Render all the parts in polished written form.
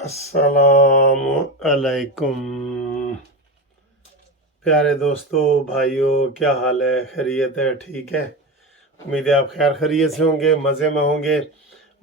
अस्सलाम अलैकुम प्यारे दोस्तों भाइयों, क्या हाल है? खैरियत है? ठीक है। उम्मीद है आप खैर खैरियत से होंगे, मज़े में होंगे।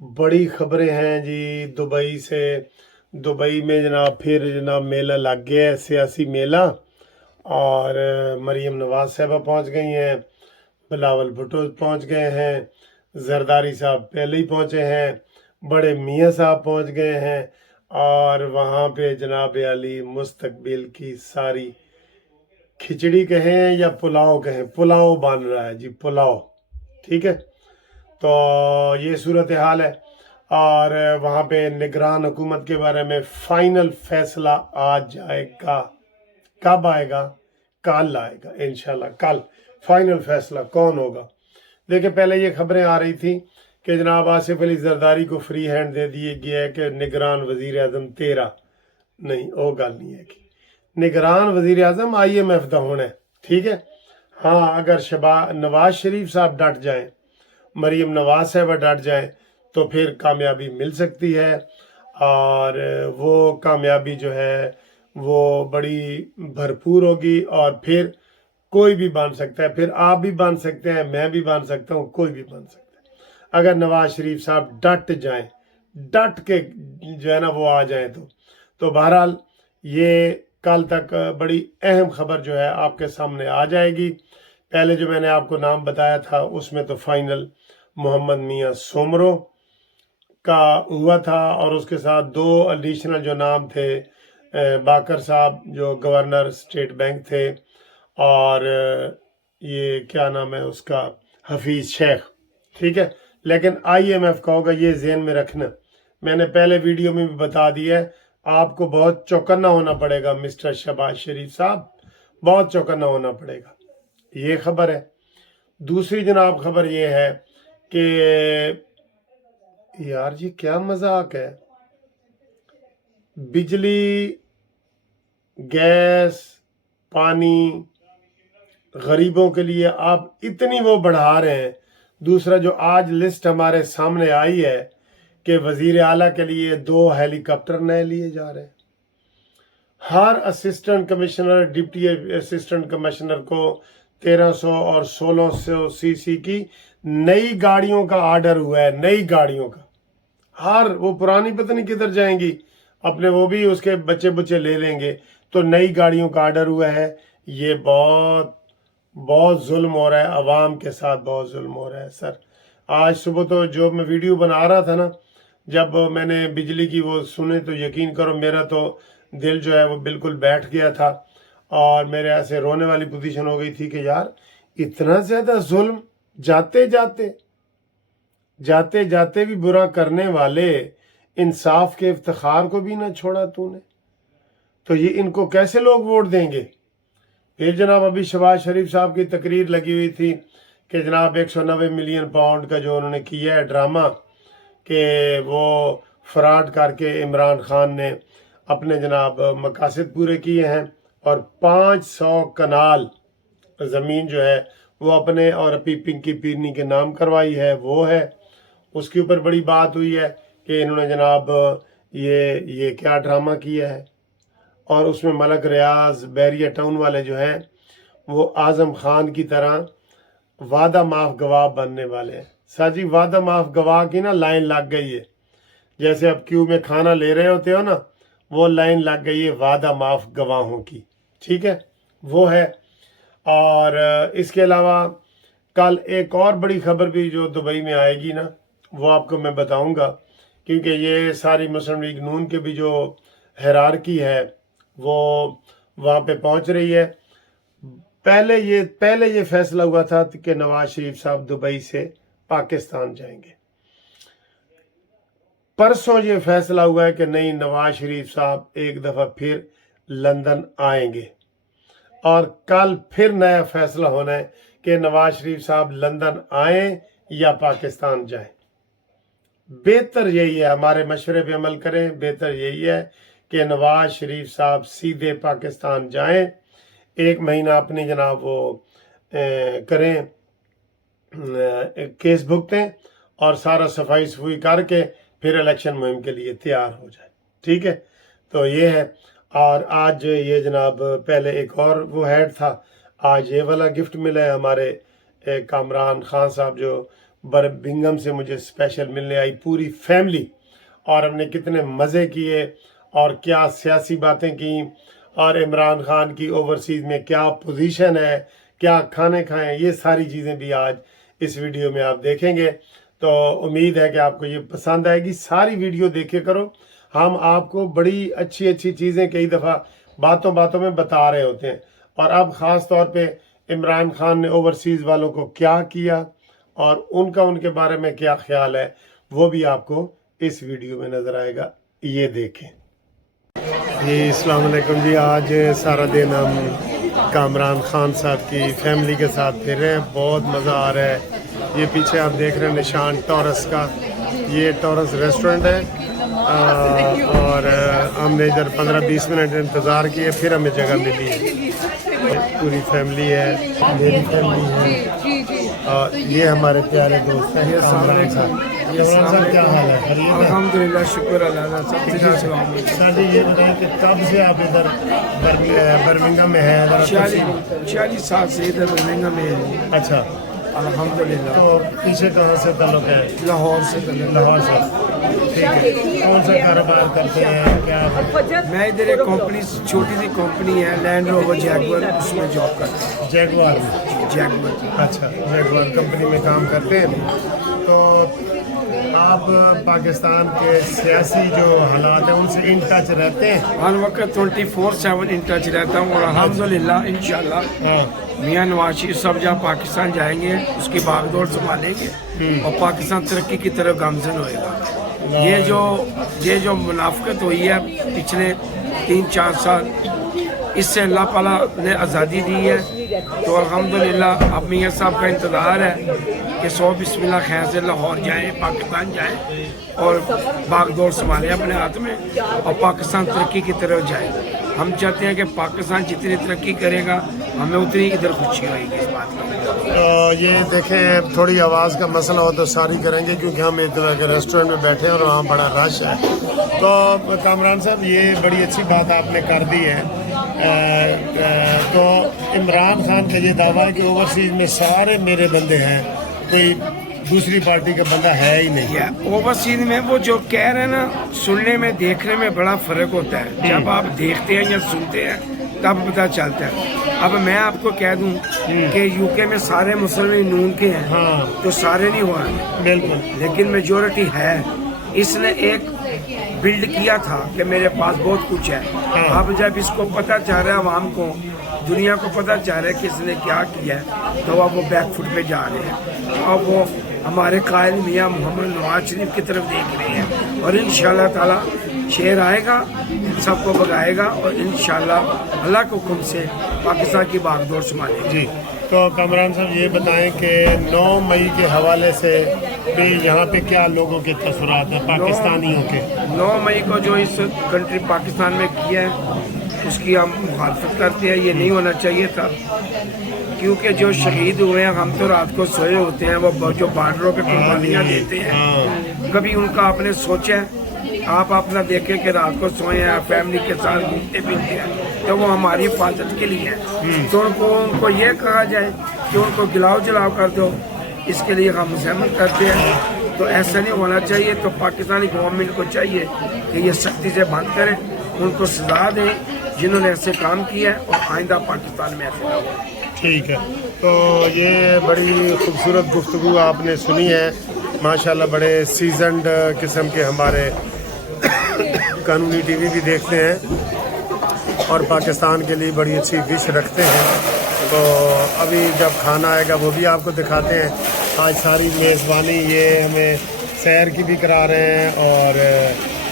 बड़ी खबरें हैं जी दुबई से। दुबई में जनाब फिर जनाब मेला लग गया है, सियासी मेला। और मरीम नवाज साहबा पहुंच गई हैं, बिलावल भुट्टो पहुंच गए हैं, जरदारी साहब पहले ही पहुंचे हैं, बड़े मियाँ साहब पहुंच गए हैं। और वहाँ पे जनाब अली मुस्तकबिल की सारी खिचड़ी कहें या पुलाव कहें, पुलाव बन रहा है जी, पुलाव। ठीक है, तो ये सूरत हाल है। और वहाँ पे निगरान हुकूमत के बारे में फाइनल फैसला आ जाएगा। कब आएगा? कल आएगा इंशाल्लाह। कल फाइनल फैसला कौन होगा। देखिए, पहले ये खबरें आ रही थी कि जनाब आसिफ अली जरदारी को फ्री हैंड दे दिए गया है कि निगरान वजीर आजम तेरा। नहीं, वो गल नहीं है कि निगरान वजीर आजम IMF का होना है। ठीक है, हाँ, अगर नवाज शरीफ साहब डट जाए, मरीम नवाज साहब डट जाए, तो फिर कामयाबी मिल सकती है। और वो कामयाबी जो है वो बड़ी भरपूर होगी, और फिर कोई भी बन सकता है। फिर आप भी बन सकते हैं, मैं भी बन सकता हूँ, कोई भी बन सकता है अगर नवाज शरीफ साहब डट जाएं, डट के जो है ना वो आ जाए। तो बहरहाल ये कल तक बड़ी अहम खबर जो है आपके सामने आ जाएगी। पहले जो मैंने आपको नाम बताया था उसमें तो फाइनल मोहम्मद मियाँ सोमरो का हुआ था, और उसके साथ 2 एडिशनल जो नाम थे, बाकर साहब जो गवर्नर स्टेट बैंक थे, और ये क्या नाम है उसका, हफीज शेख। ठीक है, लेकिन IMF का होगा, ये जेहन में रखना। मैंने पहले वीडियो में भी बता दिया है, आपको बहुत चौकन्ना होना पड़ेगा मिस्टर शहबाज शरीफ साहब, बहुत चौकन्ना होना पड़ेगा। ये खबर है। दूसरी जनाब खबर ये है कि यार जी क्या मजाक है, बिजली, गैस, पानी गरीबों के लिए आप इतनी वो बढ़ा रहे हैं। दूसरा जो आज लिस्ट हमारे सामने आई है कि वजीर आला के लिए 2 हेलीकॉप्टर नए लिए जा रहे हैं। हर assistant commissioner, deputy assistant commissioner को 1300 और 1600 सीसी की नई गाड़ियों का ऑर्डर हुआ है, नई गाड़ियों का। हर वो पुरानी पता नहीं किधर जाएंगी, अपने वो भी उसके बच्चे बुच्चे ले लेंगे। तो नई गाड़ियों का ऑर्डर हुआ है। ये बहुत बहुत जुल्म हो रहा है, अवाम के साथ बहुत जुल्म हो रहा है सर। आज सुबह तो जो मैं वीडियो बना रहा था ना, जब मैंने बिजली की वो सुने, तो यकीन करो मेरा तो दिल जो है वो बिल्कुल बैठ गया था, और मेरे ऐसे रोने वाली पोजीशन हो गई थी कि यार इतना ज़्यादा जुल्म, जाते जाते जाते जाते भी बुरा करने वाले इंसाफ के इफ्तिखार को भी ना छोड़ा तूने। तो ये इनको कैसे लोग वोट देंगे? फिर जनाब अभी शहबाज शरीफ साहब की तकरीर लगी हुई थी कि जनाब 190 मिलियन पाउंड का जो उन्होंने किया है ड्रामा, कि वो फ्रॉड करके इमरान खान ने अपने जनाब मकासद पूरे किए हैं, और 500 कनाल ज़मीन जो है वो अपने और अपनी पिंकी पीरनी के नाम करवाई है, वो है। उसके ऊपर बड़ी बात हुई है कि इन्होंने जनाब ये क्या ड्रामा किया है। और उसमें मलक रियाज बैरिया टाउन वाले जो हैं वो आज़म खान की तरह वादा माफ गवाह बनने वाले हैं। साजी वादा माफ गवाह की ना लाइन लग गई है, जैसे अब क्यू में खाना ले रहे होते हो ना, वो लाइन लग गई है वादा माफ गवाहों की। ठीक है, वो है। और इसके अलावा कल एक और बड़ी खबर भी जो दुबई में आएगी ना, वो आपको मैं बताऊंगा, क्योंकि ये सारी मुस्लिम लीग नून के भी जो हायरार्की है वो वहाँ पे पहुँच रही है। पहले ये फैसला हुआ था कि नवाज शरीफ साहब दुबई से पाकिस्तान जाएंगे। परसों ये फैसला हुआ है कि नहीं, नवाज शरीफ साहब एक दफ़ा फिर लंदन आएंगे। और कल फिर नया फैसला होना है कि नवाज शरीफ साहब लंदन आए या पाकिस्तान जाएं। बेहतर यही है, हमारे मशवरे पे अमल करें। बेहतर यही है कि नवाज शरीफ साहब सीधे पाकिस्तान जाएं, 1 महीना अपनी जनाब वो करें, केस भुगतें, और सारा सफाई सफाई करके फिर इलेक्शन मुहिम के लिए तैयार हो जाए। ठीक है, तो ये है। और आज ये जनाब पहले एक और वो हेड था, आज ये वाला गिफ्ट मिला है हमारे कामरान खान साहब जो बर्मिंघम से मुझे स्पेशल मिलने आई, पूरी फैमिली। और हमने कितने मज़े किए और क्या सियासी बातें की, और इमरान खान की ओवरसीज़ में क्या पोजीशन है, क्या खाने खाएं, ये सारी चीज़ें भी आज इस वीडियो में आप देखेंगे। तो उम्मीद है कि आपको ये पसंद आएगी, सारी वीडियो देखे करो। हम आपको बड़ी अच्छी अच्छी चीज़ें कई दफ़ा बातों बातों में बता रहे होते हैं, और अब ख़ास तौर पे इमरान खान ने ओवरसीज़ वालों को क्या किया और उनके बारे में क्या ख्याल है, वो भी आपको इस वीडियो में नज़र आएगा, ये देखें। जी अस्सलाम वालेकुम जी, आज सारा दिन हम कामरान खान साहब की फैमिली के साथ फिर रहे हैं, बहुत मज़ा आ रहा है। ये पीछे आप देख रहे हैं निशान टॉरस का, ये टॉरस रेस्टोरेंट है। और हमने इधर 15-20 मिनट इंतज़ार किए, फिर हमें जगह मिली है। पूरी फैमिली है, मेरी फैमिली है, और ये हमारे प्यारे दोस्त हैं। ये कामरान साहब क्या हाल है? अल्हम्दुलिल्लाह, शुक्र अल्लाह का। सर जी ये बताएं कि कब से आप इधर बर्मिंघम में हैं? 46 साल से इधर बर्मिंघम में है। अच्छा, अल्हम्दुलिल्लाह। तो पीछे कहाँ से ताल्लुक है? लाहौर से। लाहौर से, ठीक है। कौन सा कारोबार करते हैं, क्या? मैं इधर एक कंपनी, छोटी सी कंपनी है लैंड रोवर जैगुआर, उसमें जॉब करता हूँ। जैगुआर में? जैगुआर। अच्छा, जैगुआर कंपनी में काम करते हैं। तो आप पाकिस्तान के सियासी जो हालात हैं उनसे इन टच रहते हैं? हर वक्त 24/7 इन टच रहता हूँ, और अल्हम्दुलिल्लाह इंशाल्लाह मियाँ नवाज शरीफ सब जहाँ पाकिस्तान जाएंगे उसकी भागदौड़ संभालेंगे और पाकिस्तान तरक्की की तरफ गामजन होएगा। ये जो मुनाफिकत हुई है पिछले 3-4 साल, इससे अल्लाह ताला ने आज़ादी दी है। तो अल्हम्दुलिल्लाह अब मियाँ साहब का इंतज़ार है कि 100 बिस्मिल्लाह खैर से लाहौर जाएँ, पाकिस्तान जाएँ और भागदौड़ संभालें अपने हाथ में, और पाकिस्तान तरक्की की तरफ जाए। हम चाहते हैं कि पाकिस्तान जितनी तरक्की करेगा हमें उतनी इधर खुशी होगी इस बात की। तो ये देखें, थोड़ी आवाज़ का मसला हो तो सारी करेंगे, क्योंकि हम एक तरह के रेस्टोरेंट में बैठे हैं और वहाँ बड़ा रश है। तो कामरान साहब ये बड़ी अच्छी बात आपने कर दी है। तो इमरान खान का ये दावा है कि ओवरसीज़ में सारे मेरे बंदे हैं, कोई दूसरी पार्टी का बंदा है ही नहीं। ओवरसीज में वो जो कह रहे हैं ना, सुनने में देखने में बड़ा फर्क होता है। जब आप देखते हैं या सुनते हैं तब पता चलता है। अब मैं आपको कह दूं कि यूके में सारे मुसलमान नून के हैं, हाँ, तो सारे नहीं हो रहे, बिल्कुल, लेकिन मेजोरिटी है। इसने एक बिल्ड किया था कि मेरे पास बहुत कुछ है। हाँ। अब जब इसको पता चल रहा है, आवाम को, दुनिया को पता चल रहा है कि इसने क्या किया है, तो अब वो बैकफुट पे जा रहे हैं। अब वो हमारे कायल मियाँ मोहम्मद नवाज शरीफ की तरफ देख रहे हैं, और इंशाअल्लाह ताला शेर आएगा, सबको भगाएगा, और इंशाअल्लाह अल्लाह के हुक्म से पाकिस्तान की भागदौड़ संभालेगी। जी। तो कामरान साहब ये बताएं कि 9 मई के हवाले से भी यहाँ पे क्या लोगों के तसुरात हैं पाकिस्तानियों के? 9 मई को जो इस कंट्री पाकिस्तान में किया है उसकी हम मुखालफत करते हैं। ये नहीं होना चाहिए था, क्योंकि जो शहीद हुए हैं, हम तो रात को सोए होते हैं, वो जो बॉर्डरों पे कुर्बानियाँ देते हैं, कभी उनका आपने सोचा है? आप अपना देखें कि रात को सोए हैं, फैमिली के साथ घूमते फिरते हैं, तो वो हमारी हिफाजत के लिए है। तो उनको ये कहा जाए कि उनको गिलाव जलाव कर दो, इसके लिए हम सहमत करते हैं। तो ऐसा नहीं होना चाहिए। तो पाकिस्तानी गवर्नमेंट को चाहिए कि ये सख्ती से बंद करें, उनको सजा दें जिन्होंने ऐसे काम किया है, और आइंदा पाकिस्तान में ऐसे ना हो। ठीक है। तो ये बड़ी खूबसूरत गुफ्तगू आपने सुनी है, माशाल्लाह। बड़े सीजनड किस्म के हमारे कानूनी टीवी भी देखते हैं और पाकिस्तान के लिए बड़ी अच्छी विश रखते हैं। तो अभी जब खाना आएगा वो भी आपको दिखाते हैं। आज सारी मेज़बानी ये हमें सैर की भी करा रहे हैं, और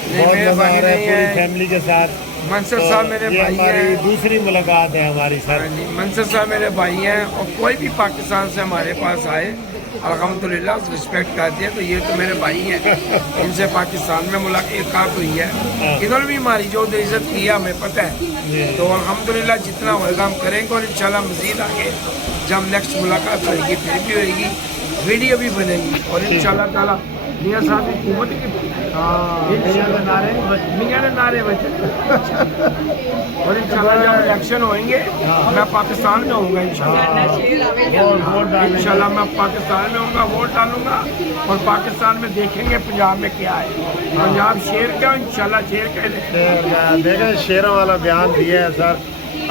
बहुत मज़ा आ रहा है पूरी फैमिली के साथ। मंसर साहब मेरे भाई हैं, हमारी दूसरी मुलाकात है हमारी सर। मंसर साहब मेरे भाई हैं, और कोई भी पाकिस्तान से हमारे पास आए अल्हम्दुलिल्लाह रिस्पेक्ट करते हैं। तो ये तो मेरे भाई हैं, इनसे पाकिस्तान में मुलाकात हुई है, इधर भी हमारी जो इज्जत की है हमें पता है। तो अल्हम्दुलिल्लाह जितना होगा हम करेंगे, और इंशाल्लाह मज़ीद आगे जब नेक्स्ट मुलाकात होगी फिर भी होगी, वीडियो भी बनेगी, और इंशाल्लाह ताला मियां साहब की हुकूमत की मियां ने नारे बजे और इंशाल्लाह जब इलेक्शन होंगे मैं पाकिस्तान में होऊंगा इंशाल्लाह मैं पाकिस्तान में होऊंगा, वोट डालूंगा और पाकिस्तान में देखेंगे पंजाब में क्या है। पंजाब शेर का इंशाल्लाह शेर का देखें शेरों वाला बयान दिया है sir,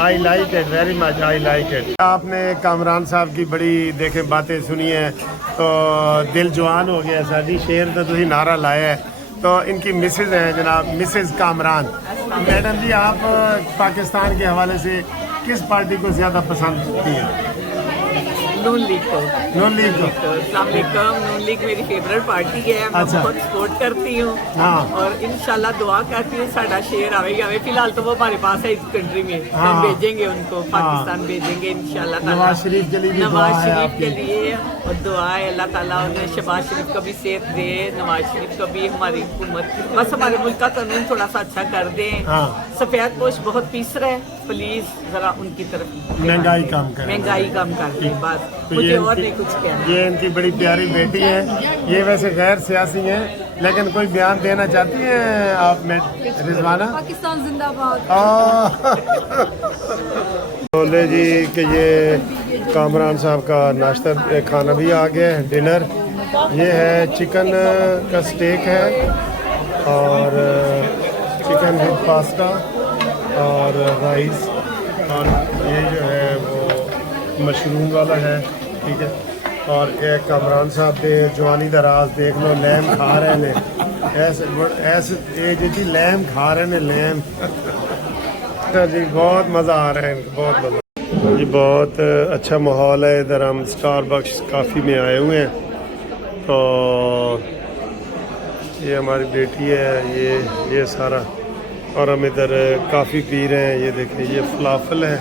I like it very much, I like it. आपने कामरान साहब की बड़ी देखें बातें सुनी हैं तो दिल जवान हो गया सर जी, शेर तो तुम नारा लाया है। तो इनकी मिसेज हैं जनाब, मिसेज कामरान। मैडम जी आप पाकिस्तान के हवाले से किस पार्टी को ज़्यादा पसंद करती हैं? नून लीग को। नून लीग को। अस्सलाम वालेकुम। नून लीग मेरी फेवरेट पार्टी है, मैं अच्छा। बहुत सपोर्ट करती हूँ हाँ। और इंशाल्लाह दुआ करती हूँ साड़ा शेर आवेगा। फिलहाल तो वो हमारे पास है इस कंट्री में, हाँ। हम भेजेंगे उनको, पाकिस्तान भेजेंगे इंशाल्लाह ताला। नवाज शरीफ के लिए भी दुआ नवाज है शरीफ आपकी? के लिए और दुआ है अल्लाह ताला उन्हें शहबाज शरीफ को भी सेहत दे, नवाज शरीफ को भी, हमारी हुकूमत बस हमारे मुल्क का कानून थोड़ा सा अच्छा कर दें। हाँ। सफेद पोश बहुत पीस रहे, प्लीज जरा उनकी तरफ महंगाई कम करें। महंगाई कम कर दें बस, तो मुझे ये और इनकी- नहीं कुछ कहना। ये इनकी बड़ी प्यारी बेटी है, ये वैसे गैर सियासी हैं लेकिन कोई बयान देना चाहती हैं आप में रिजवाना? पाकिस्तान जिंदाबाद। बोले जी कि ये कामरान साहब का नाश्ता खाना भी आ गया है, डिनर। ये है चिकन का स्टेक है और चिकन विद पास्ता और राइस, और ये जो है वो मशरूम वाला है, ठीक है। और एक कामरान साहब के जवानी दराज देख लो, लैम खा रहे हैं, ऐसे ये जी लैम खा रहे हैं, लैम। जी बहुत मज़ा आ रहा है इनको, बहुत मज़ा। ये बहुत अच्छा माहौल है इधर। हम स्टारबक्स काफ़ी में आए हुए हैं। तो ये हमारी बेटी है, ये सारा, और हम इधर काफ़ी पी रहे हैं। ये देखें, ये फलाफल है,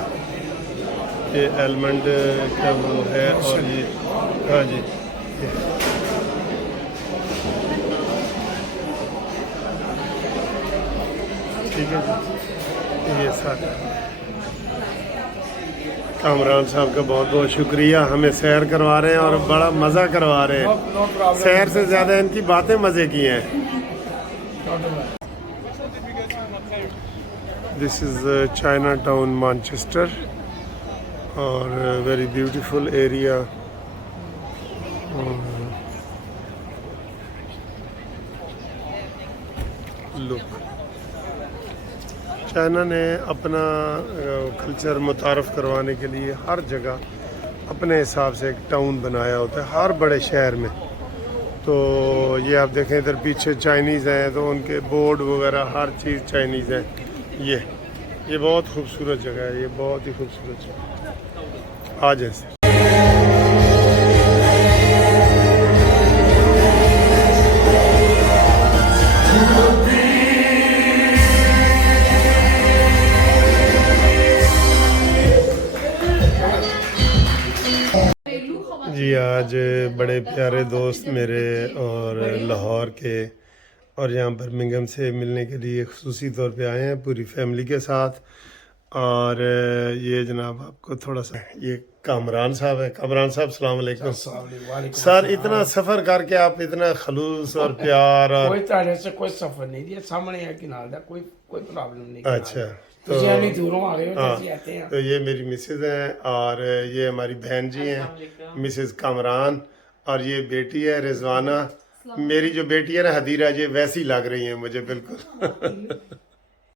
ये एलमंड का वो है, और ये हाँ जी ठीक है जी। ये सारा कामरान साहब का बहुत बहुत शुक्रिया, हमें सैर करवा रहे हैं और बड़ा मज़ा करवा रहे हैं। सैर से ज़्यादा इनकी बातें मज़े की हैं। This is Chinatown Manchester और very beautiful area. Look, China ने अपना कल्चर मुतारफ़ करवाने के लिए हर जगह अपने हिसाब से एक टाउन बनाया होता है, हर बड़े शहर में। तो ये आप देखें इधर पीछे चाइनीज़ हैं तो उनके बोर्ड वगैरह हर चीज़ चाइनीज़ है। ये बहुत खूबसूरत जगह है, ये बहुत ही खूबसूरत जगह है। आ जैसे जी आज बड़े प्यारे दोस्त मेरे और लाहौर के और यहाँ बर्मिंघम से मिलने के लिए ख़ुसूसी तौर पे आए हैं पूरी फैमिली के साथ। और ये जनाब आपको थोड़ा सा, ये कामरान साहब है। कामरान साहब अस्सलाम वालेकुम। सर इतना सफ़र करके आप इतना खलूस और प्यार और कोई तरह से कोई सफर नहीं दिया, सामने है किनारे दा, कोई प्रॉब्लम नहीं। अच्छा तो दूरों आ गए हो, जैसे आते हैं। तो ये मेरी मिसेज हैं और ये हमारी बहन जी हैं मिसेज कामरान, और ये बेटी है रिजवाना। मेरी जो बेटी है ना हदीरा, ये वैसी लग रही है मुझे बिल्कुल।